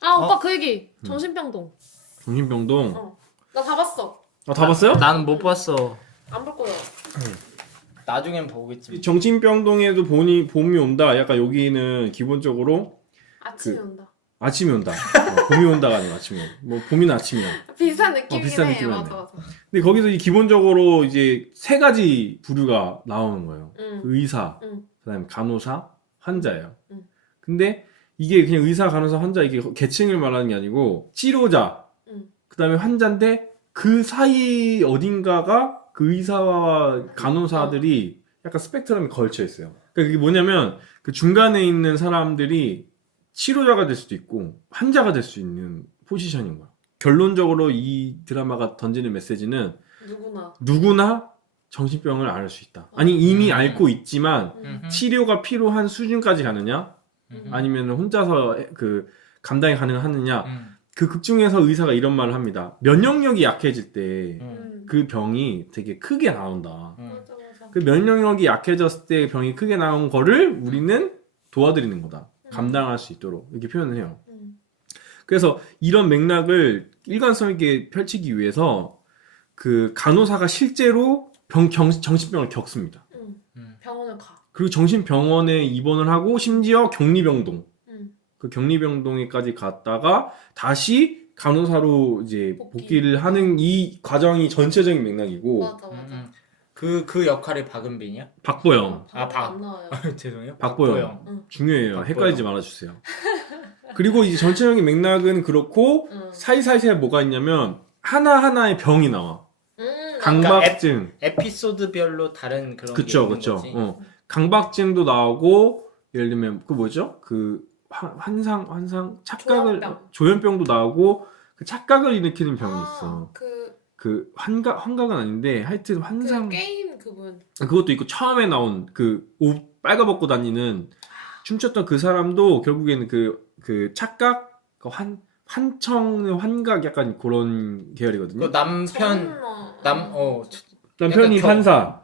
아 오빠 그 얘기 정신병동. 정신병동. 나 다 봤어. 아, 다 봤어요? 나는 못 봤어. 안 볼 거야. 나중엔 보겠지. 정신병동에도 봄이 온다. 약간 여기는 기본적으로 아침에 온다. 아침이 온다. 봄이 온다가 아니고 아침이 온다. 뭐 봄이나 아침이나. 비슷한 느낌이긴 비슷한 해. 느낌이네. 맞아. 근데 거기서 기본적으로 이제 세 가지 부류가 나오는 거예요. 의사, 그다음에 간호사, 환자예요. 근데 이게 그냥 의사, 간호사, 환자 이게 계층을 말하는 게 아니고 치료자, 그다음에 환자인데 그 사이 어딘가가 그 의사와 간호사들이 약간 스펙트럼이 걸쳐 있어요. 그러니까 그게 뭐냐면 그 중간에 있는 사람들이 치료자가 될 수도 있고 환자가 될 수 있는 포지션인 거야. 결론적으로 이 드라마가 던지는 메시지는 누구나 정신병을 앓을 수 있다. 아니 이미 앓고 있지만 치료가 필요한 수준까지 가느냐 아니면 혼자서 그 감당이 가능하느냐 그 극 중에서 의사가 이런 말을 합니다. 면역력이 약해질 때 그 병이 되게 크게 나온다. 맞아. 그 면역력이 약해졌을 때 병이 크게 나온 거를 우리는 도와드리는 거다. 감당할 수 있도록 이렇게 표현을 해요. 그래서 이런 맥락을 일관성 있게 펼치기 위해서 그 간호사가 실제로 정신병을 겪습니다. 병원을 가. 그리고 정신병원에 입원을 하고 심지어 격리병동 그 격리병동에까지 갔다가 다시 간호사로 이제 복귀를 하는 이 과정이 전체적인 맥락이고 맞아. 그 역할이 박은빈이야? 박보영 안 나와요. 죄송해요. 박보영 중요해요. 박보영. 헷갈리지 말아주세요. 그리고 이제 전체적인 맥락은 그렇고 사이사이에 뭐가 있냐면 하나하나의 병이 나와. 강박증. 에피소드별로 다른 그런 그쵸, 게 있는 그쵸. 거지. 강박증도 나오고 예를 들면 그 뭐죠? 그 환상 착각을 조현병도 나오고 그 착각을 일으키는 병이 있어. 그 환각은 아닌데 하여튼 환상 그 게임 그분. 그것도 있고 처음에 나온 그 옷 빨가벗고 다니는 춤췄던 그 사람도 결국에는 그 착각 환청 환각 약간 그런 계열이거든요. 그 남편이 판사.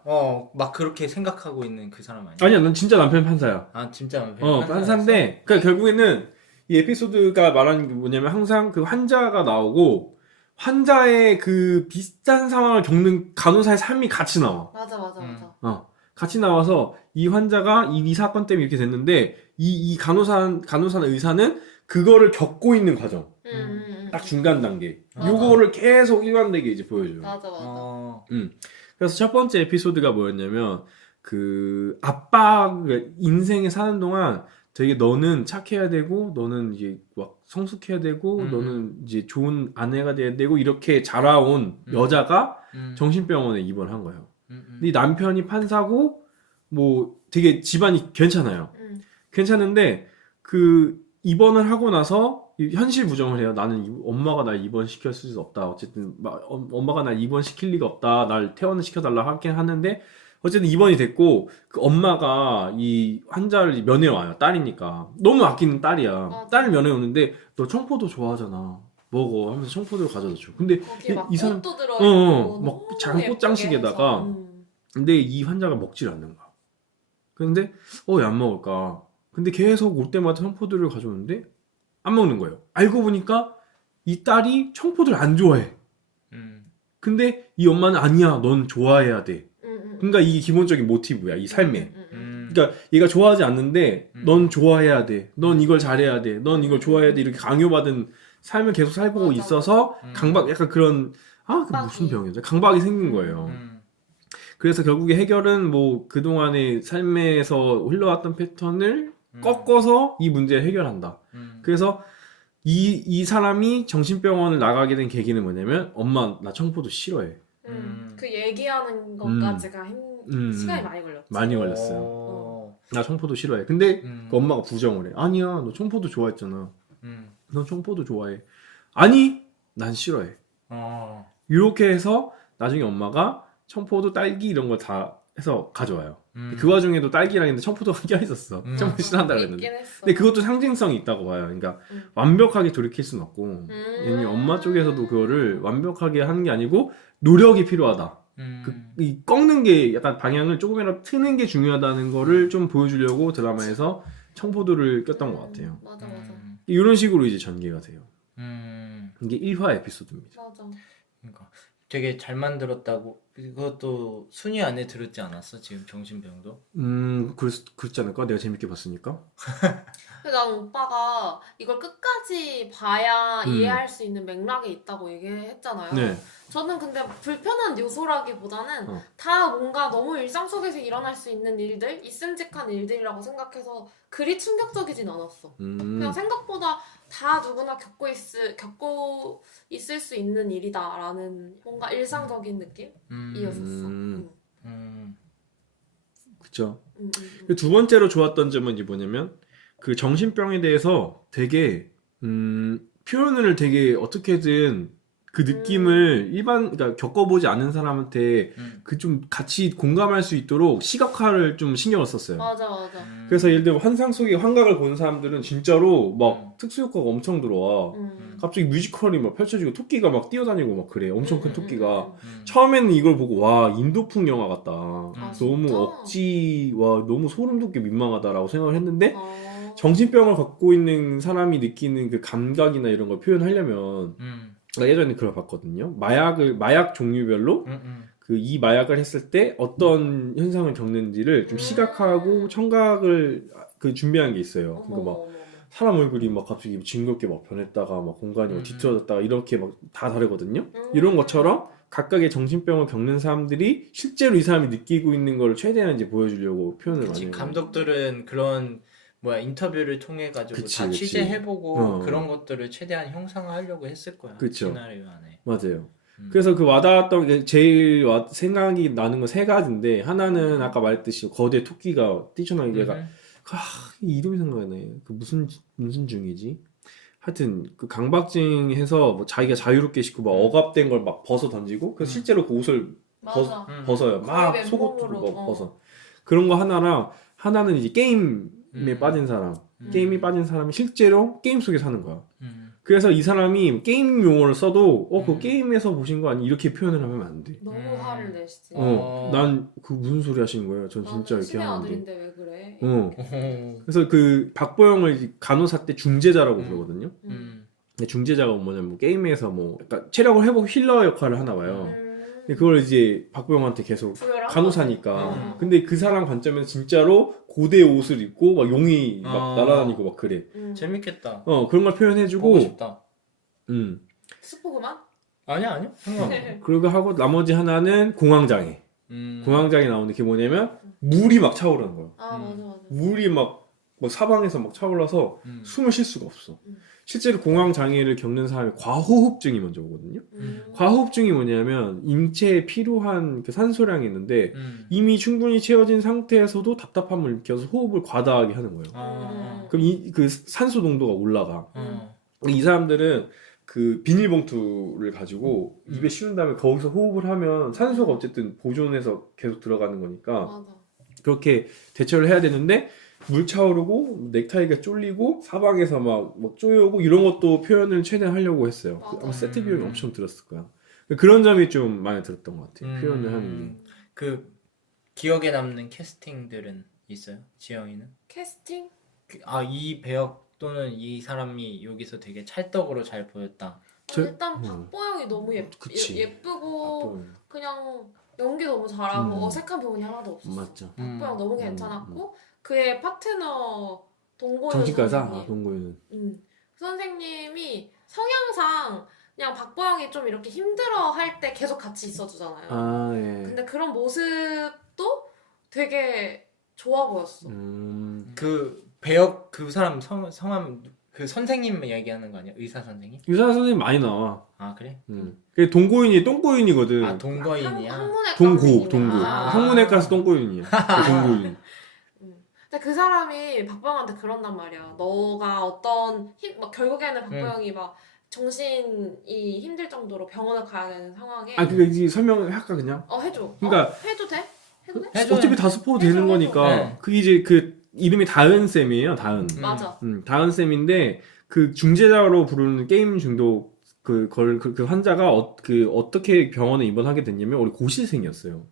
막 그렇게 생각하고 있는 그 사람 아니야? 아니야, 난 진짜 남편 판사야. 아, 진짜 남편 판사인데, 그러니까 결국에는 이 에피소드가 말하는 게 뭐냐면 항상 그 환자가 나오고 환자의 그 비슷한 상황을 겪는 간호사의 삶이 같이 나와. 맞아. 같이 나와서 이 환자가 이 사건 때문에 이렇게 됐는데 이 간호사나 의사는 그거를 겪고 있는 과정. 딱 중간 단계. 요거를 계속 일관되게 이제 보여줘요. 맞아. 그래서 첫 번째 에피소드가 뭐였냐면 그 아빠가 인생에 사는 동안 되게 너는 착해야 되고 너는 이제 막 성숙해야 되고 너는 이제 좋은 아내가 돼야 되고 이렇게 자라온 여자가 정신병원에 입원한 거예요. 근데 이 남편이 판사고 뭐 되게 집안이 괜찮아요. 괜찮은데 그 입원을 하고 나서 현실 부정을 해요. 나는 엄마가 날 입원시켰을 수 없다. 어쨌든 엄마가 날 입원시킬 리가 없다. 날 퇴원을 시켜달라 하긴 하는데 어쨌든 입원이 됐고 그 엄마가 이 환자를 면회 와요. 딸이니까 너무 아끼는 딸이야. 딸을 면회 오는데 너 청포도 좋아하잖아. 먹어 하면서 청포도를 가져다 줘. 근데 이 사람 꽃도 들어있고 막 작은 꽃장식에다가 근데 이 환자가 먹질 않는 거야. 근데 왜 안 먹을까? 근데 계속 올 때마다 청포도를 가져오는데 안 먹는 거예요. 알고 보니까 이 딸이 청포도를 안 좋아해. 근데 이 엄마는 아니야, 넌 좋아해야 돼. 그러니까 이게 기본적인 모티브야, 이 삶에. 그러니까 얘가 좋아하지 않는데 넌 좋아해야 돼. 넌 이걸 잘해야 돼. 넌 이걸 좋아해야 돼. 이렇게 강요받은 삶을 계속 살고 있어서 강박, 약간 그런 그 무슨 병이죠? 강박이 생긴 거예요. 그래서 결국에 해결은 뭐 그동안의 삶에서 흘러왔던 패턴을 꺾어서 이 문제를 해결한다. 그래서 이 사람이 정신병원을 나가게 된 계기는 뭐냐면 엄마 나 청포도 싫어해. 그 얘기하는 것까지가 시간이 많이 걸렸지. 많이 걸렸어요. 나 청포도 싫어해. 근데 그 엄마가 부정을 해. 아니야, 너 청포도 좋아했잖아. 너 청포도 좋아해. 아니, 난 싫어해. 이렇게 해서 나중에 엄마가 청포도, 딸기 이런 걸 다 해서 가져와요. 그 와중에도 딸기랑 했는데 청포도가 껴있었어. 청포도 싫어한다 그랬는데. 근데 그것도 상징성이 있다고 봐요. 그러니까 완벽하게 돌이킬 수는 없고 왜냐면 엄마 쪽에서도 그거를 완벽하게 하는 게 아니고 노력이 필요하다. 이 꺾는 게 약간 방향을 조금이라도 트는 게 중요하다는 거를 좀 보여주려고 드라마에서 청포도를 꼈던 것 같아요. 맞아. 이런 식으로 이제 전개가 돼요. 음. 이게 1화 에피소드입니다. 맞아. 그러니까 되게 잘 만들었다고. 그것도 순위 안에 들었지 않았어? 지금 정신병도? 그렇지 않을까? 내가 재밌게 봤으니까. 근데 난 오빠가 이걸 끝까지 봐야 이해할 수 있는 맥락이 있다고 얘기했잖아요. 네. 저는 근데 불편한 요소라기보다는 다 뭔가 너무 일상 속에서 일어날 수 있는 일들, 있음직한 일들이라고 생각해서 그리 충격적이진 않았어. 그냥 생각보다 다 누구나 겪고 있을 수 있는 일이다라는 뭔가 일상적인 느낌이었었어. 그쵸. 두 번째로 좋았던 점은 이제 뭐냐면 그 정신병에 대해서 되게 표현을 되게 어떻게든 그 느낌을 그러니까 겪어보지 않은 사람한테 그 좀 같이 공감할 수 있도록 시각화를 좀 신경을 썼어요. 맞아. 그래서 예를 들면 환상 속의 환각을 보는 사람들은 진짜로 막 특수효과가 엄청 들어와. 갑자기 뮤지컬이 막 펼쳐지고 토끼가 막 뛰어다니고 막 그래. 엄청 큰 토끼가. 처음에는 이걸 보고 와 인도풍 영화 같다. 너무 진짜? 억지와 너무 소름 돋게 민망하다라고 생각을 했는데 정신병을 갖고 있는 사람이 느끼는 그 감각이나 이런 걸 표현하려면 제가 예전에 그걸 봤거든요. 마약 종류별로 그 이 마약을 했을 때 어떤 현상을 겪는지를 좀 시각화하고 청각을 그 준비한 게 있어요. 그러니까 막 사람 얼굴이 막 갑자기 징그럽게 막 변했다가 막 공간이 막 뒤틀어졌다가 이렇게 막 다 다르거든요. 이런 것처럼 각각의 정신병을 겪는 사람들이 실제로 이 사람이 느끼고 있는 걸 최대한 이제 보여주려고 표현을 많이 해요. 감독들은 그런 인터뷰를 통해 가지고 다 취재해보고 그런 것들을 최대한 형상화하려고 했을 거야. 그쵸. 시나리오 안에. 맞아요. 그래서 그 와닿았던 게 제일 생각이 나는 건 세 가지인데 하나는 아까 말했듯이 거대 토끼가 뛰쳐나오는 얘가 이 이름이 생각나네. 그 무슨 중이지? 하여튼 그 강박증해서 뭐 자기가 자유롭게 시고 막 억압된 걸 막 벗어 던지고 그래서 실제로 그 옷을 벗어요. 막 속옷도 막 벗어. 그런 거 하나랑 하나는 이제 게임에 빠진 사람. 게임이 빠진 사람이 실제로 게임 속에 사는 거야. 그래서 이 사람이 게임 용어를 써도 그 게임에서 보신 거 아니 이렇게 표현을 하면 안 돼. 너무 화를 내시지. 난 그 무슨 소리 하시는 거예요? 전 진짜 이렇게 신의 하는데. 아들인데 왜 그래? 그래서 그 박보영을 간호사 때 중재자라고 부르거든요. 근데 중재자가 뭐냐면 게임에서 뭐 약간 체력을 회복 힐러 역할을 하나 봐요. 근데 그걸 이제 박보영한테 계속 간호사니까. 근데 그 사람 관점에서 진짜로 고대 옷을 입고 막 용이 막 날아다니고 막 그래. 재밌겠다. 그런 걸 표현해주고. 보고 싶다. 스포그만? 아니야. 상관없어. 그리고 하고 나머지 하나는 공황장애. 공황장애 나오는데 그게 뭐냐면 물이 막 차오르는 거야. 맞아. 물이 막 사방에서 막 차올라서 숨을 쉴 수가 없어. 실제로 공황장애를 겪는 사람이 과호흡증이 먼저 오거든요. 과호흡증이 뭐냐면 인체에 필요한 그 산소량이 있는데 이미 충분히 채워진 상태에서도 답답함을 느껴서 호흡을 과다하게 하는 거예요. 그럼 그 산소 농도가 올라가. 이 사람들은 그 비닐봉투를 가지고 입에 씌운 다음에 거기서 호흡을 하면 산소가 어쨌든 보존해서 계속 들어가는 거니까 맞아. 그렇게 대처를 해야 되는데 물 차오르고 넥타이가 쫄리고 사방에서 막 쪼여오고 이런 것도 표현을 최대한 하려고 했어요. 아마 세트 비용이 엄청 들었을 거야. 그런 점이 좀 마음에 들었던 것 같아요. 표현을 하는 게. 그 기억에 남는 캐스팅들은 있어요? 지영이는? 캐스팅? 이 배역 또는 이 사람이 여기서 되게 찰떡으로 잘 보였다. 일단 박보영이 너무 예쁘고 그냥 연기 너무 잘하고 어색한 부분이 하나도 없었어. 맞죠. 박보영 너무 괜찮았고 그의 파트너 동고윤 정신과사 동고윤 선생님이 성향상 그냥 박보영이 좀 이렇게 힘들어할 때 계속 같이 있어주잖아요. 예. 근데 그런 모습도 되게 좋아 보였어. 그 배역 그 사람 성함 그 선생님 얘기하는 거 아니야? 의사 선생님? 의사 선생님 많이 나와. 그래? 그 동고윤이 똥고윤이거든. 동거인이야. 항문외과 항문외과에서 똥고윤이야. 동고윤. 근데 그 사람이 박보영한테 그런단 말이야. 너가 어떤 결국에는 박보영이 막 정신이 힘들 정도로 병원을 가야 되는 상황에. 그러니까 이제 설명을 할까 그냥? 해줘. 그러니까 해도 돼? 해도 돼? 어차피 다 스포도 되는 거니까. 그게 이제 그 이름이 다은 쌤이에요. 다은. 맞아. 다은 쌤인데 그 중재자로 부르는 게임 중독 그 환자가 어떻게 병원에 입원하게 됐냐면 우리 고시생이었어요.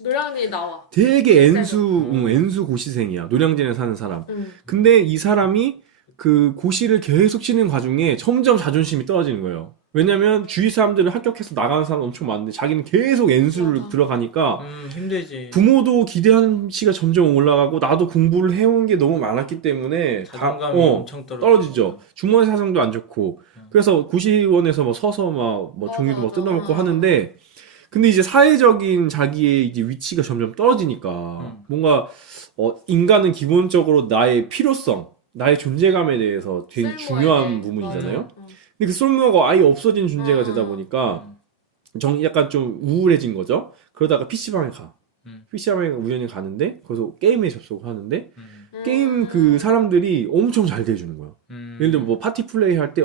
노량진이 나와. 되게 N수 고시생이야. 노량진에 사는 사람. 근데 이 사람이 그 고시를 계속 치는 과정에 점점 자존심이 떨어지는 거예요. 왜냐면 주위 사람들은 합격해서 나가는 사람 엄청 많은데 자기는 계속 N수를 맞아. 들어가니까 힘들지. 부모도 기대하는 시가 점점 올라가고 나도 공부를 해온 게 너무 많았기 때문에 자존감이 엄청 떨어지죠. 주머니 사정도 안 좋고 그래서 고시원에서 뭐 서서 뭐 종이도 막 뜯어먹고 하는데 근데 이제 사회적인 자기의 이제 위치가 점점 떨어지니까 뭔가 인간은 기본적으로 나의 필요성, 나의 존재감에 대해서 되게 중요한 부분이잖아요. 근데 그 쓸모가 아예 없어진 존재가 되다 보니까 약간 좀 우울해진 거죠. 그러다가 PC방에 가. PC방에 우연히 가는데 거기서 게임에 접속을 하는데 게임 그 사람들이 엄청 잘 대해주는 거야. 예를 들면 뭐 파티 플레이 할 때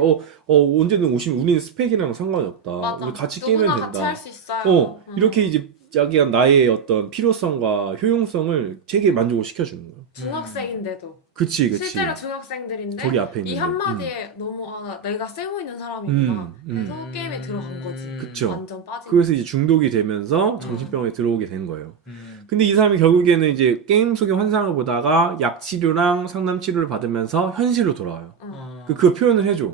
언제든 오시면 우리는 스펙이랑 상관이 없다. 맞아. 우리 같이 게임하면 된다. 같이 할 수 있어요. 이렇게 이제 자기가 나의 어떤 필요성과 효용성을 되게 만족을 시켜주는 거예요. 중학생인데도. 그치. 실제로 중학생들인데 저기 앞에 있는 이 한마디에 너무 내가 쓰고 있는 사람이구나. 그래서 게임에 들어간 거지. 그쵸. 완전 빠진. 그래서 이제 중독이 되면서 정신병에 들어오게 된 거예요. 근데 이 사람이 결국에는 이제 게임 속의 환상을 보다가 약 치료랑 상담 치료를 받으면서 현실로 돌아와요. 그 표현을 해줘.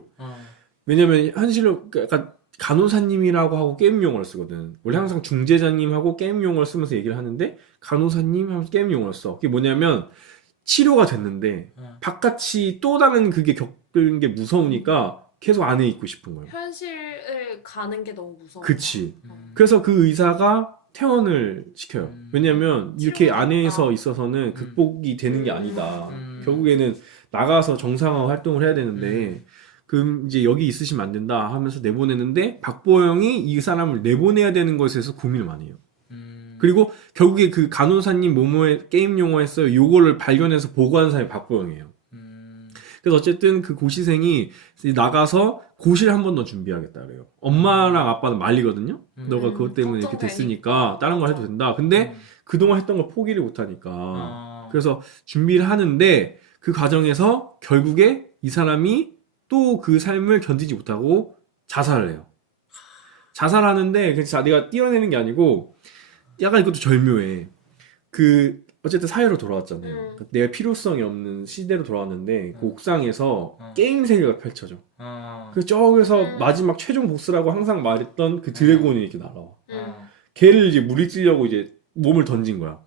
왜냐면 현실로 약간 간호사님이라고 하고 게임 용어를 쓰거든. 원래 항상 중재자님하고 게임 용어를 쓰면서 얘기를 하는데 간호사님 하면서 게임 용어를 써. 그게 뭐냐면 치료가 됐는데 바깥이 또 다른 그게 겪는 게 무서우니까 계속 안에 있고 싶은 거예요. 현실을 가는 게 너무 무서워. 그치. 그래서 그 의사가 퇴원을 시켜요. 왜냐면 이렇게 안에서 있어서는 극복이 되는 게 아니다. 결국에는 나가서 정상화 활동을 해야 되는데 그럼 이제 여기 있으시면 안 된다 하면서 내보내는데 박보영이 이 사람을 내보내야 되는 것에 대해서 고민을 많이 해요. 그리고 결국에 그 간호사님 모모의 게임 용어에서 요거를 발견해서 보고하는 사람이 박보영이에요. 그래서 어쨌든 그 고시생이 나가서 고시를 한 번 더 준비하겠다 그래요. 엄마랑 아빠는 말리거든요. 너가 그것 때문에 이렇게 됐으니까 다른 걸 해도 된다. 근데 그동안 했던 걸 포기를 못하니까 그래서 준비를 하는데 그 과정에서 결국에 이 사람이 또 그 삶을 견디지 못하고 자살을 해요. 자살하는데 그래서 내가 띄어내는 게 아니고 약간 이것도 절묘해. 그 어쨌든 사회로 돌아왔잖아요. 내가 필요성이 없는 시대로 돌아왔는데 그 옥상에서 게임 세계가 펼쳐져. 그 저기서 마지막 최종 보스라고 항상 말했던 그 드래곤이 이렇게 날아와. 걔를 이제 물리치려고 이제 몸을 던진 거야.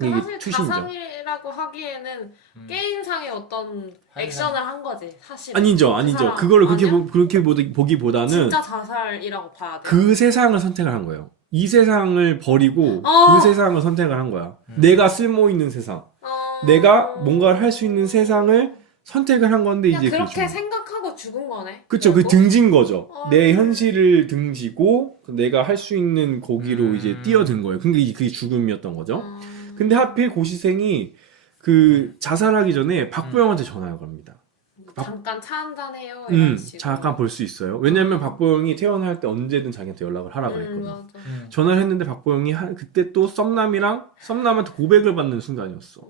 이게 사실 자살이라고 하기에는 게임상의 어떤 액션을 한 거지 사실. 아니죠. 그거를 그렇게 보기보다는 진짜 자살이라고 봐야 돼. 그 세상을 선택을 한 거예요. 이 세상을 버리고 그 세상을 선택을 한 거야. 내가 쓸모 있는 세상, 내가 뭔가를 할 수 있는 세상을 선택을 한 건데 이제 그렇게 생각하고 죽은 거네. 그쵸. 그 등진 거죠. 내 현실을 등지고 내가 할 수 있는 거기로 이제 뛰어든 거예요. 근데 그게 죽음이었던 거죠. 근데 하필 고시생이 그 자살하기 전에 박보영한테 전화가 갑니다. 잠깐 차 한잔 해요. 잠깐 볼 수 있어요. 왜냐면 박보영이 퇴원할 때 언제든 자기한테 연락을 하라 그랬거든. 전화를 했는데 박보영이 그때 또 썸남한테 고백을 받는 순간이었어.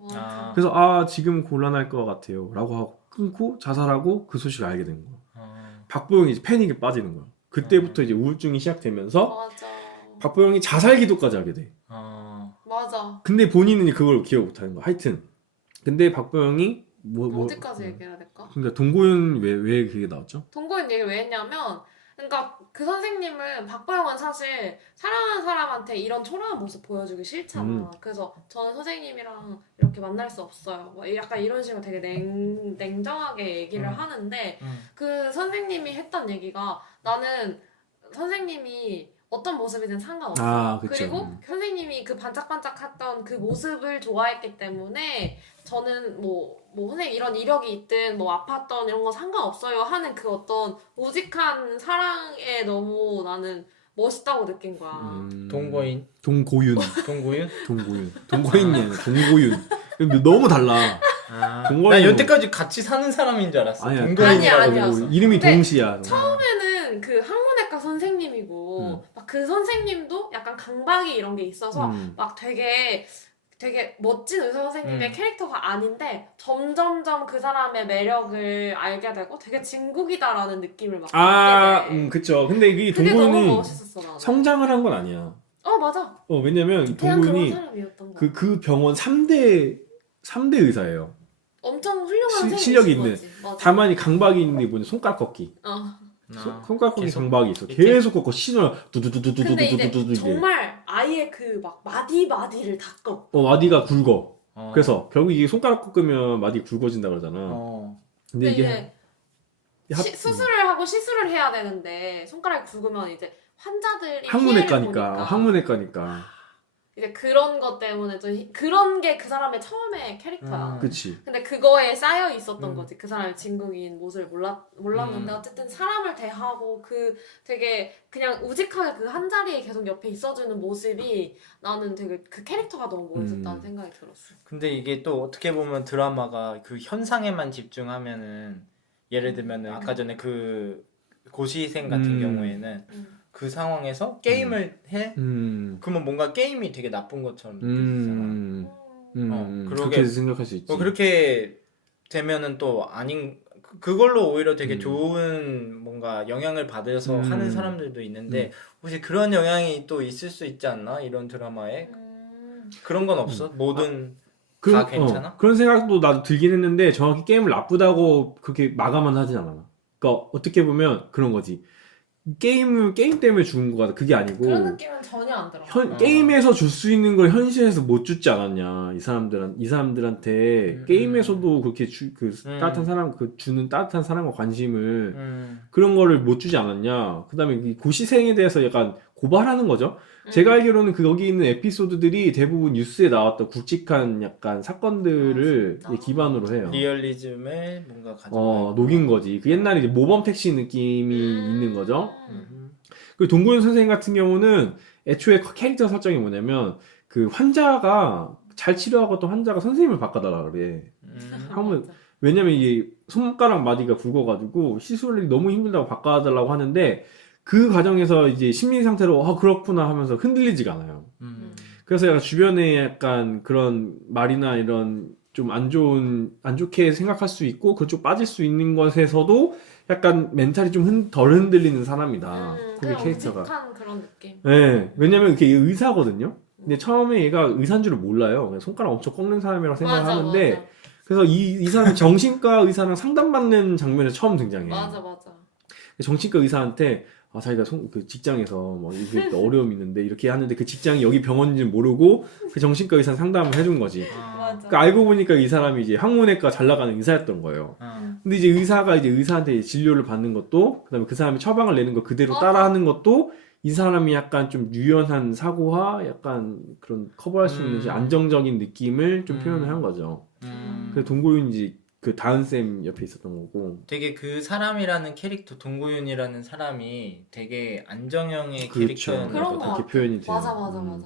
그래서 지금 곤란할 것 같아요 라고 하고 끊고 자살하고 그 소식을 알게 된 거야. 박보영이 이제 패닉에 빠지는 거야. 그때부터 이제 우울증이 시작되면서 박보영이 자살 기도까지 하게 돼. 맞아. 근데 본인은 그걸 기억 못하는 거야. 하여튼 근데 박보영이 어디까지 얘기해야 될까? 그러니까 동고윤 왜 그게 나왔죠? 동고윤 얘기 왜 했냐면 그러니까 그 선생님은 박보영은 사실 사랑하는 사람한테 이런 초라한 모습 보여주기 싫잖아. 그래서 저는 선생님이랑 이렇게 만날 수 없어요. 뭐 약간 이런 식으로 되게 냉정하게 얘기를 하는데 그 선생님이 했던 얘기가 나는 선생님이 어떤 모습이든 상관없어. 그리고 선생님이 그 반짝반짝했던 그 모습을 좋아했기 때문에 저는 뭐 선생님 이런 이력이 있든 뭐 아팠던 이런 거 상관없어요 하는 그 어떤 우직한 사랑에 너무 나는 멋있다고 느낀 거야. 동고윤. 동고윤이 아니라 동고윤. 너무 달라. 난 여태까지 같이 사는 사람인 줄 알았어. 아니야. 이름이 동시야. 처음에는 그 학문외과 선생님이고 막 그 선생님도 약간 강박이 이런 게 있어서 막 되게 멋진 의사 선생님의 캐릭터가 아닌데 점점점 그 사람의 매력을 알게 되고 되게 진국이다라는 느낌을 막 받게 돼. 그쵸. 근데 이게 그게 너무 동고윤이 멋있었어, 나는. 성장을 한 건 아니야. 맞아. 왜냐면 그냥 동고윤이 그런 사람이었던 거야. 그 병원 3대 의사예요. 엄청 훌륭한 실력이 셈인 있는. 거지. 맞아. 다만 이 강박이 있는 게 뭐냐 손가락 꺾기. 손가락 꺾기 강박이 있어. 계속 꺾고 신호를 두두두두두두두두두. 근데 이제 이게. 정말 아예 그 막 마디를 다 꺾어. 마디가 굵어. 그래서 결국 이게 손가락 꺾으면 마디 굵어진다 그러잖아. 근데 이게 수술을 하고 시술을 해야 되는데 손가락이 굵으면 이제 환자들이 항문외과니까. 이제 그런 것 때문에 또 그런 게 그 사람의 처음에 캐릭터야. 그치. 근데 그거에 쌓여 있었던 거지. 그 사람의 진국인 모습을 몰랐는데 어쨌든 사람을 대하고 그 되게 그냥 우직하게 그 한 자리에 계속 옆에 있어주는 모습이 나는 되게 그 캐릭터가 너무 멋있다는 생각이 들었어. 근데 이게 또 어떻게 보면 드라마가 그 현상에만 집중하면은 예를 들면은 아까 전에 그 고시생 같은 경우에는 그 상황에서 게임을 해? 그러면 뭔가 게임이 되게 나쁜 것처럼 느껴지잖아. 그렇게 생각할 수 있지. 그렇게 되면은 또 아닌 그걸로 오히려 되게 좋은 뭔가 영향을 받아서 하는 사람들도 있는데 혹시 그런 영향이 또 있을 수 있지 않나? 이런 드라마에 그런 건 없어? 뭐든 다 괜찮아? 그런 생각도 나도 들긴 했는데 정확히 게임을 나쁘다고 그렇게 마감은 하진 않아. 그러니까 어떻게 보면 그런 거지. 게임 때문에 죽은 거다. 그게 아니고. 그런 느낌은 전혀 안 들어. 게임에서 줄 수 있는 걸 현실에서 못 주지 않았냐. 이 사람들한테 게임에서도 그렇게 따뜻한 사람, 주는 따뜻한 사랑과 관심을 그런 거를 못 주지 않았냐. 그 다음에 이 고시생에 대해서 약간 고발하는 거죠. 제가 알기로는 거기 있는 에피소드들이 대부분 뉴스에 나왔던 굵직한 약간 사건들을 기반으로 해요. 리얼리즘에 뭔가 녹인 거지. 그 옛날에 이제 모범 택시 느낌이 있는 거죠. 그리고 동고현 선생님 같은 경우는 애초에 캐릭터 설정이 뭐냐면 그 환자가 잘 치료하고 또 환자가 선생님을 바꿔달라 그래. 왜냐면 이게 손가락 마디가 굵어가지고 시술이 너무 힘들다고 바꿔달라고 하는데 그 과정에서 이제 심리 상태로 그렇구나 하면서 흔들리지가 않아요. 그래서 약간 주변에 약간 그런 말이나 이런 좀 안 좋게 생각할 수 있고 그쪽 빠질 수 있는 것에서도 약간 멘탈이 좀 덜 흔들리는 사람이다. 그냥 캐릭터가. 우직한 그런 느낌. 네, 왜냐면 그게 의사거든요. 근데 처음에 얘가 의사인 줄을 몰라요. 그냥 손가락 엄청 꺾는 사람이라고 생각을 하는데 그래서 이 사람이 정신과 의사랑 상담받는 장면에 처음 등장해요. 맞아. 정신과 의사한테 자기가 그 직장에서 뭐 이렇게 어려움이 있는데 이렇게 하는데 그 직장이 여기 병원인지는 모르고 그 정신과 의사 상담을 해준 거지. 그러니까 알고 보니까 이 사람이 이제 항문외과 잘 나가는 의사였던 거예요. 근데 이제 의사가 이제 의사한테 진료를 받는 것도 그다음에 그 사람이 처방을 내는 거 그대로 따라하는 것도 이 사람이 약간 좀 유연한 사고와 약간 그런 커버할 수 있는 안정적인 느낌을 좀 표현을 한 거죠. 그래서 동고윤이 그 다은쌤 옆에 있었던 거고. 되게 그 사람이라는 캐릭터, 동고윤이라는 사람이 되게 안정형의 그렇죠. 캐릭터였나 그런 보다. 거 표현이 돼요. 맞아.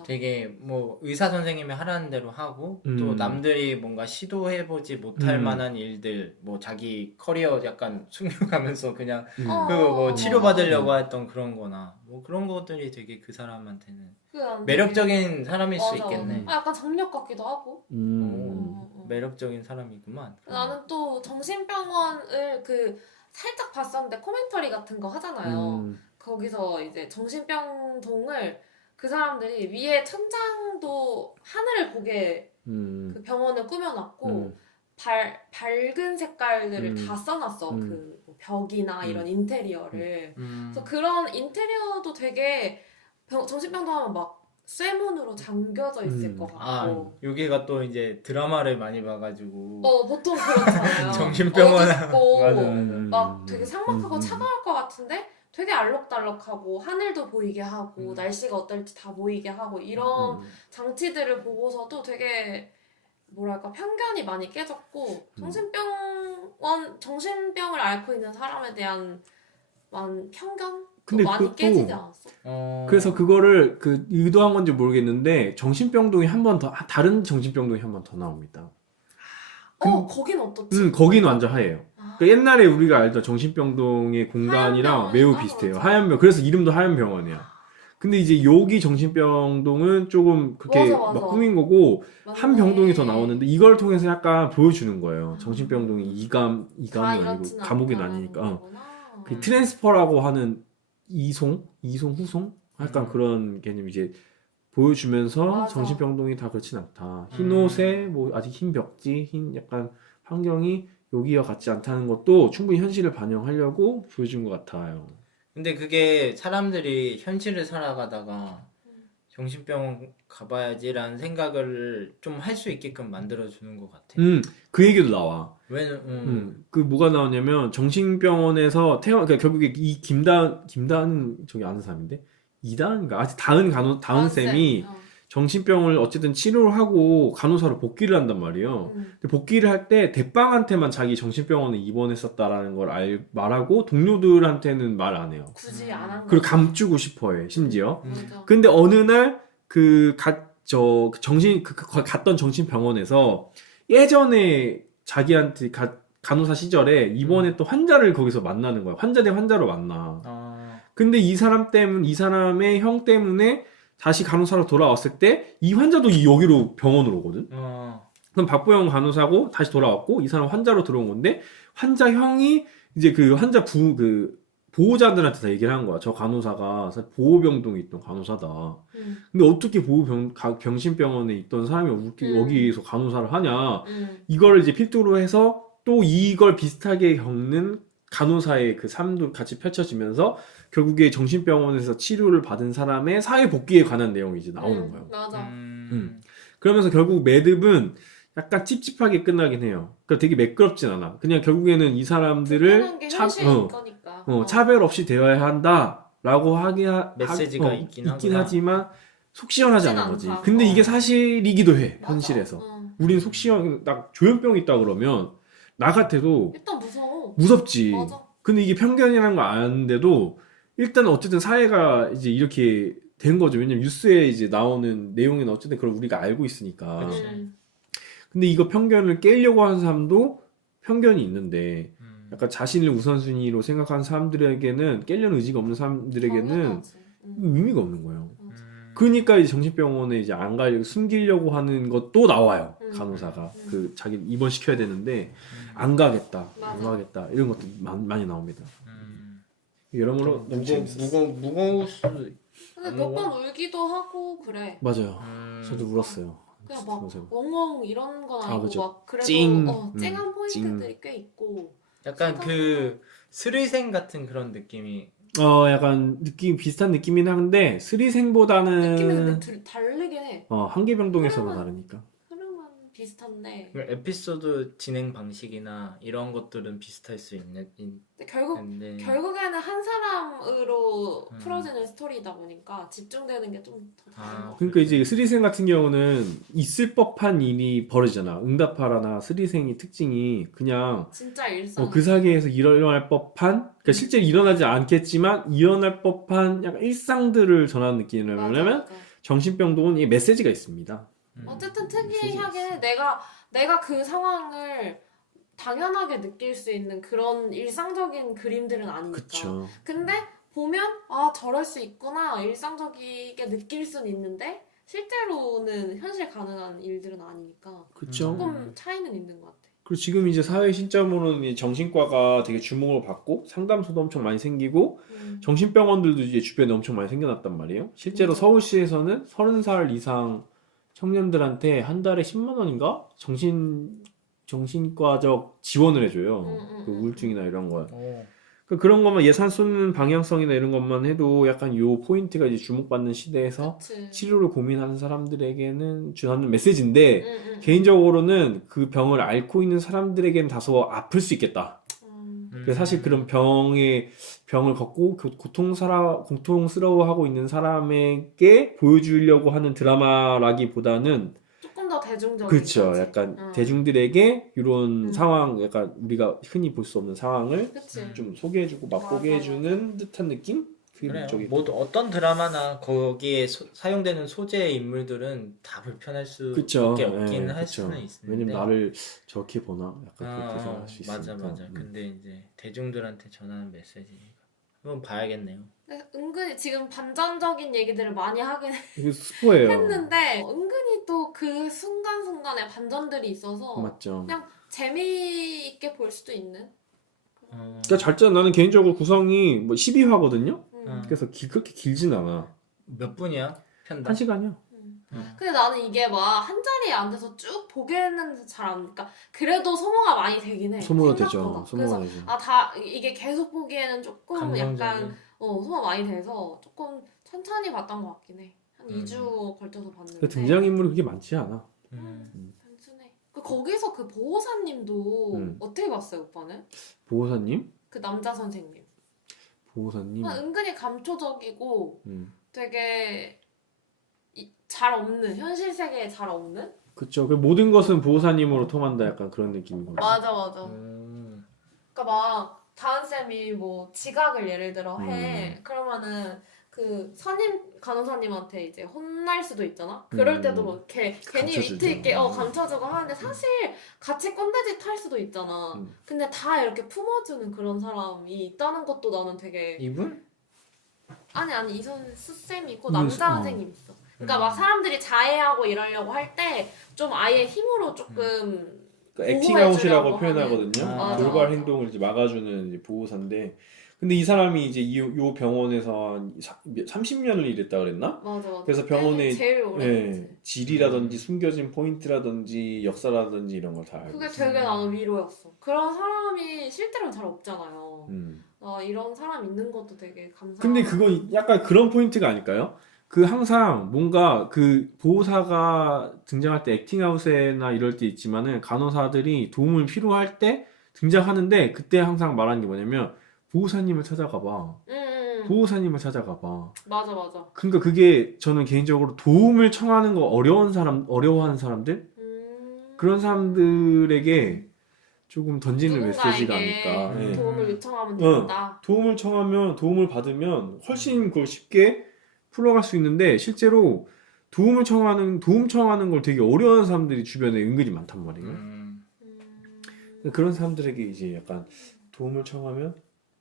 되게 뭐 의사 선생님이 하라는 대로 하고 또 남들이 뭔가 시도해보지 못할 만한 일들, 뭐 자기 커리어 약간 숙려가면서 그냥 그거 뭐 치료받으려고 했던 그런 거나 뭐 그런 것들이 되게 그 사람한테는 매력적인 사람일 수 있겠네. 약간 정력 같기도 하고. 매력적인 사람이구만. 나는 또 정신병원을 살짝 봤었는데 코멘터리 같은 거 하잖아요. 거기서 이제 정신병동을 그 사람들이 위에 천장도 하늘을 보게 그 병원을 꾸며놨고 밝은 색깔들을 다 써놨어. 그 벽이나 이런 인테리어를. 그래서 그런 인테리어도 되게 정신병동 하면 막 쇠문으로 잠겨져 있을 것 같고. 여기가 또 이제 드라마를 많이 봐가지고. 보통 그렇잖아요. 정신병원. 어둡고 막 되게 삭막하고 차가울 것 같은데 되게 알록달록하고 하늘도 보이게 하고 날씨가 어떨지 다 보이게 하고 이런 장치들을 보고서도 되게 뭐랄까 편견이 많이 깨졌고 정신병을 앓고 있는 사람에 대한 편견? 근데 많이 깨지지 않았어? 그래서 그거를 의도한 건지 모르겠는데 정신병동이 한 번 더 다른 정신병동이 한 번 더 나옵니다. 거긴 어떻지? 거기는 완전 하얘요. 그러니까 옛날에 우리가 알던 정신병동의 공간이랑 매우 비슷해요. 하얀 병. 그래서 이름도 하얀 병원이야. 근데 이제 여기 정신병동은 조금 그렇게 맞아. 막 꾸민 거고 맞네. 한 병동이 더 나오는데 이걸 통해서 약간 보여주는 거예요. 정신병동이 이감이 아니고 감옥이 아니니까. 그 트랜스퍼라고 하는 이송, 후송? 약간 그런 개념 이제 보여주면서 정신병동이 다 그렇진 않다. 흰 옷에 뭐 아직 흰 벽지, 흰 약간 환경이 여기와 같지 않다는 것도 충분히 현실을 반영하려고 보여준 것 같아요. 근데 그게 사람들이 현실을 살아가다가 정신병원 가봐야지라는 생각을 좀 할 수 있게끔 만들어주는 것 같아. 그 얘기도 나와. 왜냐면, 그 뭐가 나오냐면 정신병원에서 그러니까 결국에 이 김다은 저기 아는 사람인데 이다은가 아직 다은 쌤이 정신병을 어쨌든 치료를 하고 간호사로 복귀를 한단 말이에요. 근데 복귀를 할 때 대빵한테만 자기 정신병원에 입원했었다라는 걸 말하고 동료들한테는 말 안 해요. 굳이 안 한 거. 그리고 감추고 싶어해 심지어. 근데 어느 날 갔던 정신병원에서 예전에 자기한테 간호사 시절에 입원했던 환자를 거기서 만나는 거야. 환자 대 환자로 만나. 근데 이 사람의 형 때문에 다시 간호사로 돌아왔을 때 이 환자도 여기로 병원으로 오거든. 그럼 박보영 간호사고 다시 돌아왔고 이 사람 환자로 들어온 건데 환자 형이 이제 그 환자 보호자들한테 다 얘기를 한 거야. 저 간호사가 보호병동에 있던 간호사다. 근데 어떻게 병신병원에 있던 사람이 여기에서 간호사를 하냐. 이걸 이제 필두로 해서 또 이걸 비슷하게 겪는 간호사의 그 삶도 같이 펼쳐지면서 결국에 정신병원에서 치료를 받은 사람의 사회 복귀에 관한 내용이 이제 나오는 거예요. 맞아. 그러면서 결국 매듭은 약간 찝찝하게 끝나긴 해요. 그러니까 되게 매끄럽진 않아. 그냥 결국에는 이 사람들을 차별 없이 대화해야 한다라고 메시지가 있긴 하지만 속 시원하지 않은 거지. 않다. 근데 이게 사실이기도 해. 맞아. 현실에서. 우린 속 시원, 딱 조현병 있다 그러면 나 같아도 일단 무서워. 무섭지. 맞아. 근데 이게 편견이라는 거 아는데도 일단 어쨌든 사회가 이제 이렇게 된 거죠. 왜냐면 뉴스에 이제 나오는 내용은 어쨌든 그걸 우리가 알고 있으니까. 근데 이거 편견을 깨려고 하는 사람도 편견이 있는데 약간 자신을 우선순위로 생각하는 사람들에게는 깰려는 의지가 없는 사람들에게는 의미가 없는 거예요. 그러니까 이제 정신병원에 이제 안 가려고 숨기려고 하는 것도 나와요. 간호사가 그 자기 입원시켜야 되는데 안 가겠다, 안 가겠다 이런 것도 많이 나옵니다. 여러모로 너무 재밌었어요. 무거울 수도. 근데 몇 번 울기도 하고 그래. 맞아요. 저도 울었어요. 그냥 막 엉엉 이런 건 아니고 그죠. 막 그래도 찡한 포인트들이 꽤 있고. 약간 그 스리생 같은 그런 느낌이. 약간 비슷한 느낌이긴 한데 스리생보다는 느낌이 근데 다르긴 해. 한계병동에서만 다르니까. 흐름은 비슷한데. 에피소드 진행 방식이나 이런 것들은 비슷할 수 있는. 근데 결국에는 한 사람으로 풀어지는 스토리이다 보니까 집중되는 게 좀 더 다른 거. 그러니까 이제 스리생 같은 경우는 있을 법한 일이 벌어지잖아. 응답하라나 스리생의 특징이 그냥 진짜 일상. 그 사계에서 일어날 법한, 그러니까 실제 일어나지 않겠지만 일어날 법한 약간 일상들을 전하는 느낌이라면, 왜냐면 정신병동은 이 메시지가 있습니다. 어쨌든 특이하게 내가 그 상황을 당연하게 느낄 수 있는 그런 일상적인 그림들은 아니니까. 그쵸. 근데 보면 저럴 수 있구나 일상적이게 느낄 수는 있는데 실제로는 현실 가능한 일들은 아니니까. 그쵸. 조금 차이는 있는 것 같아. 그리고 지금 이제 사회 신점으로는 이 정신과가 되게 주목을 받고 상담소도 엄청 많이 생기고 정신병원들도 이제 주변에 엄청 많이 생겨났단 말이에요. 실제로 서울시에서는 30살 이상 청년들한테 한 달에 10만 원인가? 정신과적 지원을 해줘요. 그 우울증이나 이런 거. 그런 것만 예산 쏘는 방향성이나 이런 것만 해도 약간 요 포인트가 이제 주목받는 시대에서 치료를 고민하는 사람들에게는 주는 메시지인데 개인적으로는 그 병을 앓고 있는 사람들에게는 다소 아플 수 있겠다. 그래서 사실 그런 병을 겪고 고통스러워하고 있는 사람에게 보여주려고 하는 드라마라기보다는 조금 더 대중적인. 그렇죠. 약간 대중들에게 이런 상황, 약간 우리가 흔히 볼 수 없는 상황을 좀 소개해주고 맛보게 해주는 듯한 느낌? 그래요. 어떤 드라마나 거기에 사용되는 소재의 인물들은 다 불편할 수밖에 없긴 할 수는 있는데. 왜냐면 나를 저렇게 보나? 약간 그렇게 생각할 수 있으니까. 맞아. 근데 이제 대중들한테 전하는 메시지. 한번 봐야겠네요. 은근히 지금 반전적인 얘기들을 많이 하긴 이게 스포예요. 했는데 은근히 또 그 순간순간에 반전들이 있어서 맞죠. 그냥 재미있게 볼 수도 있는. 그러니까 잘짜 나는 개인적으로 구성이 12화거든요. 그래서 그렇게 길진 않아. 몇 분이야? 편당? 1시간이요. 근데 나는 이게 막 한 자리에 앉아서 쭉 보게는 잘 안, 그러니까 그래도 소모가 많이 되긴 해. 소모가 생각보다. 되죠. 소모가 그래서 되죠. 다 이게 계속 보기에는 조금 감정적인. 약간 소모 많이 돼서 조금 천천히 봤던 것 같긴 해. 한 2주 걸쳐서 봤는데. 그 등장인물이 그게 많지 않아. 단순해. 거기서 그 보호사님도 어떻게 봤어요, 오빠는? 보호사님? 그 남자 선생님. 보호사님. 은근히 감초적이고 음. 되게 잘 없는, 현실 세계에 잘 없는? 그쵸. 그 모든 것은 보호사님으로 통한다 약간 그런 느낌인 거죠. 맞아. 그러니까 막 다은쌤이 뭐 지각을 예를 들어 해. 그러면은 그 선임 간호사님한테 이제 혼날 수도 있잖아. 그럴 때도 뭐 이렇게 괜히 감춰주죠. 위트 있게 감춰주고 하는데 사실 같이 꼰대짓 할 수도 있잖아. 근데 다 이렇게 품어주는 그런 사람이 있다는 것도 나는 되게 이분? 아니 이선 수쌤이 있고 남자 선생님 있어. 그러니까 막 사람들이 자해하고 이러려고 할 때 좀 아예 힘으로 조금 그러니까 액팅아웃이라고 보호해주려고 표현하거든요. 하는. 돌발 맞아. 행동을 이제 막아주는 이제 보호사인데, 근데 이 사람이 이제 요 병원에서 한 30년을 일했다 그랬나? 맞아. 그래서 병원에 제일 오래 했지. 질이라든지 숨겨진 포인트라든지 역사라든지 이런 걸 다 알고 그게 있어요. 되게 나는 위로였어. 그런 사람이 실제로는 잘 없잖아요. 음. 이런 사람 있는 것도 되게 감사. 근데 그거 약간 그런 포인트가 아닐까요? 그 항상 뭔가 그 보호사가 등장할 때 액팅아웃이나 이럴 때 있지만은 간호사들이 도움을 필요할 때 등장하는데 그때 항상 말하는 게 뭐냐면 보호사님을 찾아가봐. 보호사님을 찾아가봐. 맞아. 그러니까 그게 저는 개인적으로 도움을 청하는 거 어려워하는 사람들 그런 사람들에게 조금 던지는 메시지가 아닐까. 네. 도움을 요청하면 된다. 도움을 청하면 도움을 받으면 훨씬 그걸 쉽게 풀어갈 수 있는데 실제로 도움 청하는 걸 되게 어려워하는 사람들이 주변에 은근히 많단 말이에요. 그런 사람들에게 이제 약간 도움을 청하면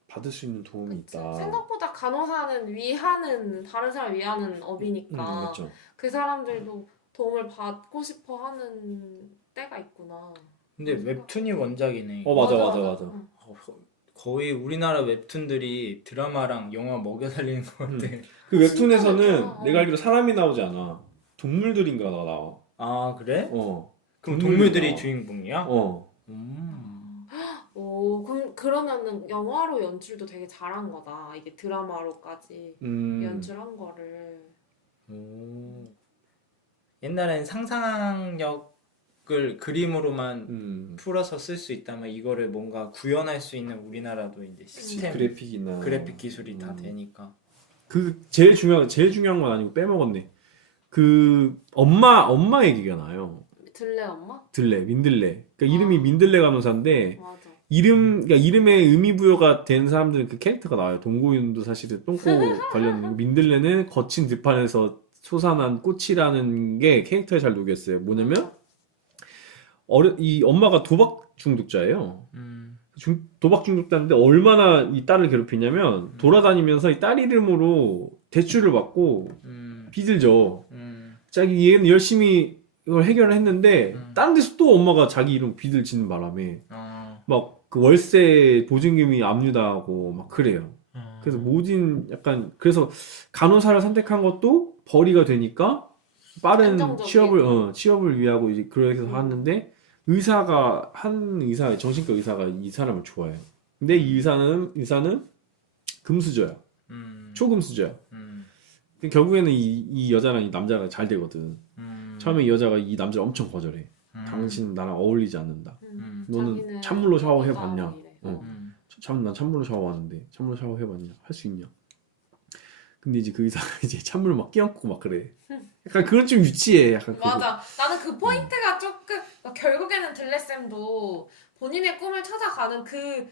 받을 수 있는 도움이 있다. 생각보다 간호사는 다른 사람 위하는 업이니까 맞죠. 그 사람들도 도움을 받고 싶어 하는 때가 있구나. 근데 웹툰이 원작이네. 맞아. 거의 우리나라 웹툰들이 드라마랑 영화 먹여 살리는 것 같아. 그 웹툰에서는 진짜 내가 알기로 사람이 나오지 않아. 동물들인가 나와. 아 그래? 그럼 동물들이 동물들이 나와. 주인공이야? 그러면은 영화로 연출도 되게 잘한 거다. 이게 드라마로까지 연출한 거를. 옛날엔 상상력을 그림으로만 풀어서 쓸 수 있다면 이거를 뭔가 구현할 수 있는 우리나라도 이제 시스템 그래픽 기술이 다 되니까. 그 제일 중요한 건 아니고 빼먹었네. 그 엄마 얘기가 나요. 들레 엄마? 민들레. 그러니까 이름이 민들레 간호사인데 맞아. 그러니까 이름에 의미 부여가 된 사람들은 그 캐릭터가 나와요. 동고윤도 사실은 똥꼬 관련 민들레는 거친 들판에서 솟아난 꽃이라는 게 캐릭터에 잘 녹였어요. 뭐냐면 이 엄마가 도박 중독자예요. 도박 중독자인데 얼마나 이 딸을 괴롭히냐면 돌아다니면서 이 딸 이름으로 대출을 받고 빚을 져. 자기 얘는 열심히 이걸 해결을 했는데 다른 데서 또 엄마가 자기 이름 빚을 짓는 바람에 막 그 월세 보증금이 압류당하고 막 그래요. 그래서 그래서 간호사를 선택한 것도 벌이가 되니까 빠른 취업을 위하고 이제 그렇게 해서 하는데 정신과 의사가 이 사람을 좋아해요. 근데 이 의사는 금수저야. 초금수저야. 결국에는 이 여자랑 이 남자가 잘 되거든. 처음에 이 여자가 이 남자를 엄청 거절해. 당신은 나랑 어울리지 않는다. 너는 찬물로 샤워해봤냐? 난 찬물로 샤워하는데 찬물로 샤워해봤냐? 할 수 있냐? 근데 이제 그 의사가 이제 찬물을 막 끼얹고 막 그래. 약간 그건 좀 유치해. 약간 맞아. 나는 그 포인트가 조금 결국에는 들레쌤도 본인의 꿈을 찾아가는 그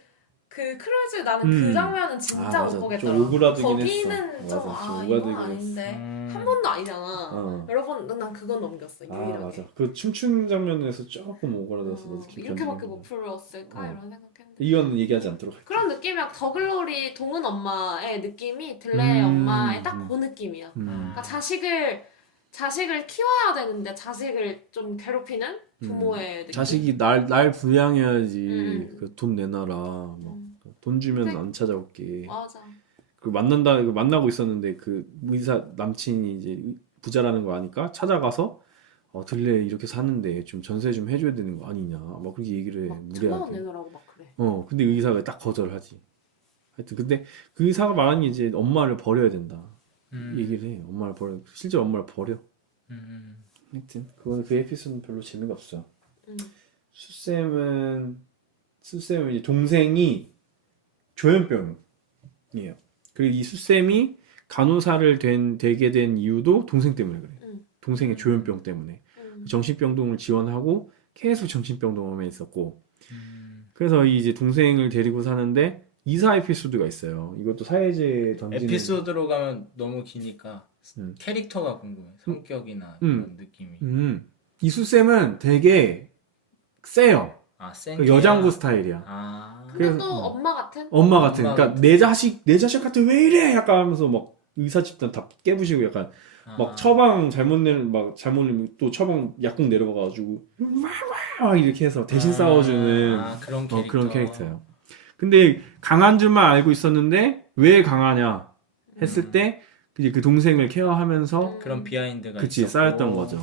크루즈 나는 그 장면은 진짜 못 보겠더라. 좀 오그라들긴 거기는 했어. 좀 이건 아닌데 한 번도 아니잖아. 여러 번 난 그건 넘겼어. 유일하게. 맞아. 그 춤추는 장면에서 조금 오그라들어서 이렇게밖에 못 풀었을까 이런 생각했는데. 이건 얘기하지 않도록 할게. 그런 느낌이야. 더글로리 동은 엄마의 느낌이 들레 엄마의 딱 그 느낌이야. 그러니까 자식을 키워야 되는데 자식을 좀 괴롭히는 부모의 느낌. 자식이 날 부양해야지. 돈 내놔라. 돈 주면 안 찾아올게. 맞아. 만나고 있었는데 그 의사 남친이 이제 부자라는 거 아니까 찾아가서 들레 이렇게 사는데 좀 전세 좀 해줘야 되는 거 아니냐 막 그렇게 얘기를 해. 막 1,000만 원 무례하게. 내놓으라고 막 그래. 근데 의사가 딱 거절하지. 하여튼 근데 그 의사가 말하는 게 이제 엄마를 버려야 된다 얘기를 해. 엄마를 버려. 실제 엄마를 버려. 하여튼 그거는 그 에피소드는 별로 재미가 없어. 수쌤은 이제 동생이 조현병이에요. 그리고 이 수쌤이 간호사를 되게 된 이유도 동생 때문에 그래. 동생의 조현병 때문에. 정신병동을 지원하고 계속 정신병동에 있었고. 그래서 이제 동생을 데리고 사는데 이사 에피소드가 있어요. 이것도 사회제 던지는 에피소드로 가면 너무 기니까 캐릭터가 궁금해. 성격이나 이런 느낌이. 이 수쌤은 되게 세요. 센 그 여장부 스타일이야. 근데 그래서, 또 엄마 같은? 엄마 같은. 엄마 그러니까 같은. 내 자식한테 왜 이래? 약간 하면서 막 의사 집단 다 깨부시고 약간 막 처방 잘못 내면 또 처방 약국 내려가가지고 막 이렇게 해서 대신 싸워주는 그런 캐릭터예요. 근데 강한 줄만 알고 있었는데 왜 강하냐 했을 때 이제 그 동생을 케어하면서 그런 비하인드가 그치 있었고. 쌓였던 거죠.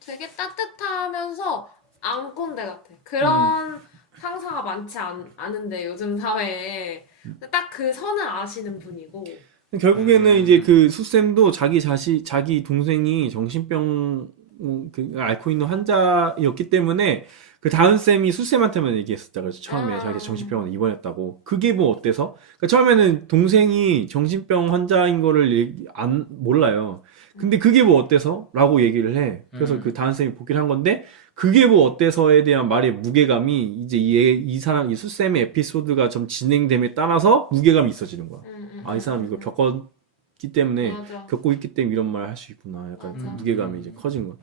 되게 따뜻하면서 안 꼰대 같아. 그런 상사가 많지 않은데 요즘 사회에 딱 그 선을 아시는 분이고. 결국에는 이제 그 수쌤도 자기 동생이 정신병 앓고 있는 환자였기 때문에 그 다은 쌤이 수쌤한테만 얘기했었다. 그래서 처음에 자기가 정신병원에 입원했다고. 그게 뭐 어때서? 그러니까 처음에는 동생이 정신병 환자인 거를 몰라요. 근데 그게 뭐 어때서? 라고 얘기를 해. 그래서 그 다은 쌤이 복귀를 한 건데 그게 뭐 어때서에 대한 말의 무게감이 이제 이 수쌤의 에피소드가 좀 진행됨에 따라서 무게감이 있어지는 거야. 이 사람 이거 겪었기 때문에, 맞아. 겪고 있기 때문에 이런 말 할 수 있구나. 약간 맞아. 무게감이 이제 커진 거야.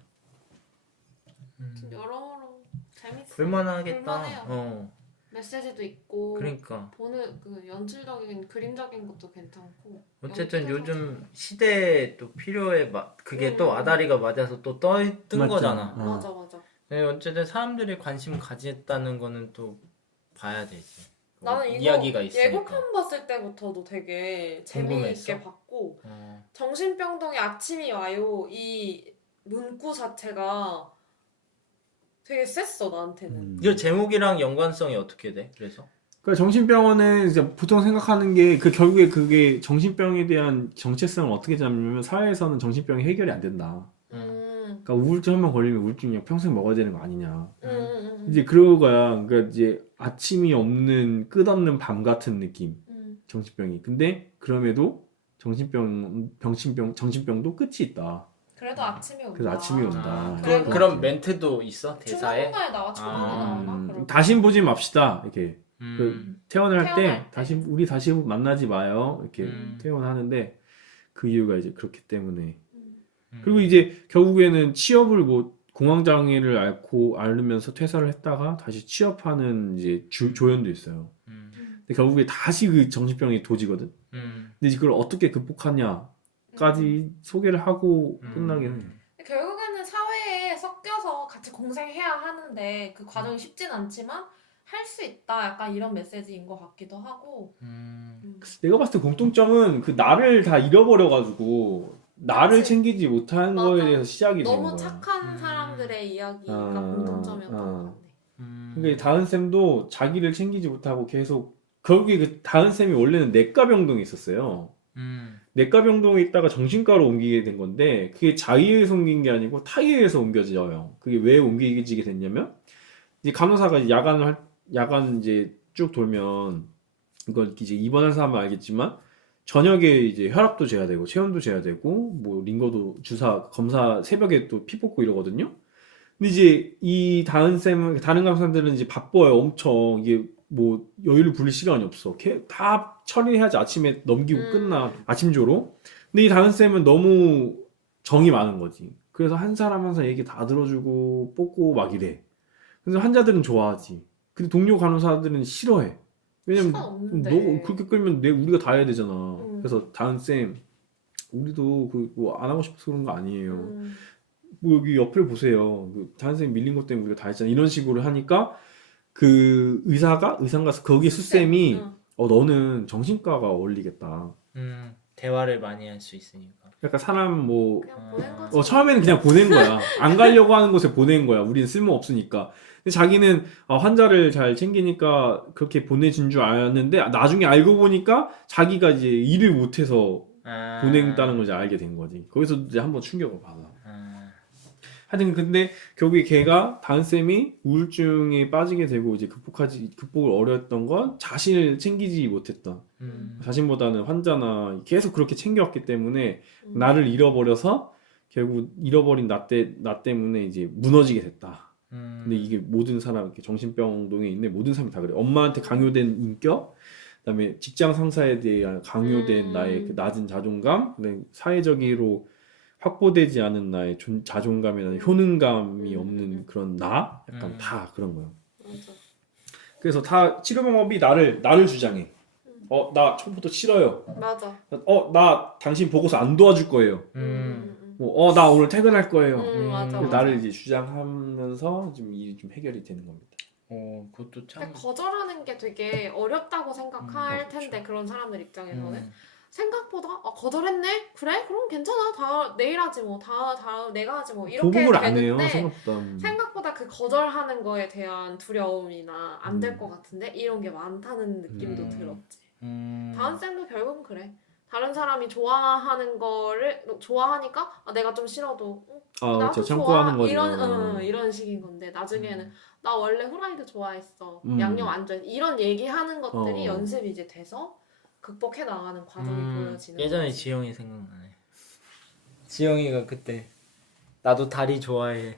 여러모로 재밌어. 볼만하겠다. 볼만해요. 메시지도 있고. 그러니까. 보는 그 연출적인 그림적인 것도 괜찮고. 어쨌든 연기도 요즘 시대에 또 필요해 그게 또 아다리가 맞아서 또 뜬 맞죠. 거잖아. 맞아 맞아. 네, 어쨌든 사람들이 관심 가졌다는 거는 또 봐야 되지. 나는 이거 이야기가 있으니까. 예고편 봤을 때부터도 되게 궁금했어? 재미있게 봤고 정신병동에 아침이 와요 이 문구 자체가 되게 셌어 나한테는. 이 제목이랑 연관성이 어떻게 돼? 그래서? 그러니까 정신병원은 이제 보통 생각하는 게 결국에 그게 정신병에 대한 정체성을 어떻게 잡냐면 사회에서는 정신병이 해결이 안 된다. 그러니까 우울증 한 번 걸리면 우울증 그냥 평생 먹어야 되는 거 아니냐. 이제 그런 거야. 그러니까 이제 아침이 없는 끝없는 밤 같은 느낌. 정신병이. 근데 그럼에도 정신병도 끝이 있다. 그래도 아침이 온다. 그래서 아침이 온다. 그런 멘트도 있어 대사에? 초반에 나와 초반에 다시 보지 맙시다. 이렇게 퇴원을 할 때 퇴원할 때. 우리 다시 만나지 마요. 이렇게 퇴원하는데 그 이유가 이제 그렇기 때문에. 그리고 이제 결국에는 취업을 공황장애를 앓으면서 퇴사를 했다가 다시 취업하는 이제 조연도 있어요. 근데 결국에 다시 그 정신병이 도지거든. 근데 이제 그걸 어떻게 극복하냐까지 소개를 하고 끝나긴 해요. 결국에는 사회에 섞여서 같이 공생해야 하는데 그 과정이 쉽진 않지만 할 수 있다 약간 이런 메시지인 것 같기도 하고. 내가 봤을 때 공통점은 그 나를 다 잃어버려가지고 나를 그치. 챙기지 못한 맞아. 거에 대해서 시작이 되는 너무 거야. 착한 사람들의 이야기가 공통점이었던 것 같네. 그러니까 다은 쌤도 자기를 챙기지 못하고 계속 결국에 그 다은 쌤이 원래는 내과병동에 있었어요. 내과병동에 있다가 정신과로 옮기게 된 건데 그게 자의에 의해서 옮긴 게 아니고 타의에 의해서 옮겨져요. 그게 왜 옮기게 됐냐면 이제 간호사가 야간 이제 쭉 돌면 이걸 이제 입원한 사람은 알겠지만 저녁에 이제 혈압도 재야 되고 체온도 재야 되고 뭐 링거도 검사 새벽에 또 피 뽑고 이러거든요. 근데 이제 이 다른 간호사들은 이제 바빠요. 엄청 이게 뭐 여유를 부릴 시간이 없어. 다 처리해야지 아침에 넘기고 끝나 아침조로. 근데 이 다은 쌤은 너무 정이 많은 거지. 그래서 한 사람 한 사람 얘기 다 들어주고 뽑고 막 이래. 그래서 환자들은 좋아하지. 근데 동료 간호사들은 싫어해. 왜냐면 너 그렇게 끌면 우리가 다 해야 되잖아. 그래서 다은 쌤 우리도 뭐 안 하고 싶어서 그런 거 아니에요. 뭐 여기 옆을 보세요. 다은 쌤 밀린 것 때문에 우리가 다 했잖아. 이런 식으로 하니까 그 의사가 거기 수쌤이 너는 정신과가 어울리겠다. 대화를 많이 할 수 있으니까. 약간 사람 뭐 그냥 보낸 거지. 처음에는 그냥 보낸 거야. 안 가려고 하는 곳에 보낸 거야. 우린 쓸모 없으니까. 근데 자기는 환자를 잘 챙기니까 그렇게 보내준 줄 알았는데 나중에 알고 보니까 자기가 이제 일을 못해서 보냈다는 걸 이제 알게 된 거지. 거기서 이제 한번 충격을 받아. 하여튼 근데 결국에 걔가 다은쌤이 우울증에 빠지게 되고 이제 극복을 어려웠던 건 자신을 챙기지 못했던 자신보다는 환자나 계속 그렇게 챙겨왔기 때문에 나를 잃어버려서 결국 잃어버린 나 때문에 이제 무너지게 됐다. 근데 이게 모든 사람 이렇게 정신병동에 있는 모든 사람이 다 그래. 엄마한테 강요된 인격, 그다음에 직장 상사에 대한 강요된 나의 그 낮은 자존감, 그다음에 사회적으로 확보되지 않은 나의 자존감이나 효능감이 없는 그런 나? 약간 다 그런 거야. 맞아. 그래서 다 치료 방법이 나를 주장해. 나 처음부터 싫어요. 맞아. 나 당신 보고서 안 도와줄 거예요. 나 오늘 퇴근할 거예요. 맞아. 나를 이제 주장하면서 좀 일이 좀 해결이 되는 겁니다. 그것도 참. 근데 거절하는 게 되게 어렵다고 생각할 텐데 그런 사람들 입장에서는 생각보다 거절했네? 그래? 그럼 괜찮아. 내일 하지 뭐. 내가 하지 뭐. 이렇게 보복을 안 해요. 되는데 생각보다. 생각보다 그 거절하는 거에 대한 두려움이나 안 될 것 같은데 이런 게 많다는 느낌도 들었지. 다은 쌤도 결국은 그래. 다른 사람이 좋아하는 거를 좋아하니까 내가 좀 싫어도 나도 참고하는 거지. 이런 식인 건데 나중에는 나 원래 후라이드 좋아했어. 양념 안 좋아했어. 이런 얘기하는 것들이 연습이 이제 돼서 극복해 나가는 과정이 보여지는 예전에 거지. 지영이 생각나네. 지영이가 그때 나도 다리 좋아해.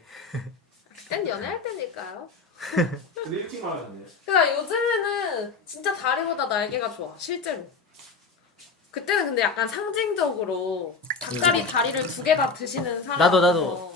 그땐 연애할 때니까요. 근데 일찍 말하셨네. 그러니까 요즘에는 진짜 다리보다 날개가 좋아. 실제로. 그때는 근데 약간 상징적으로 닭다리 다리를 두 개 다 드시는 사람. 나도.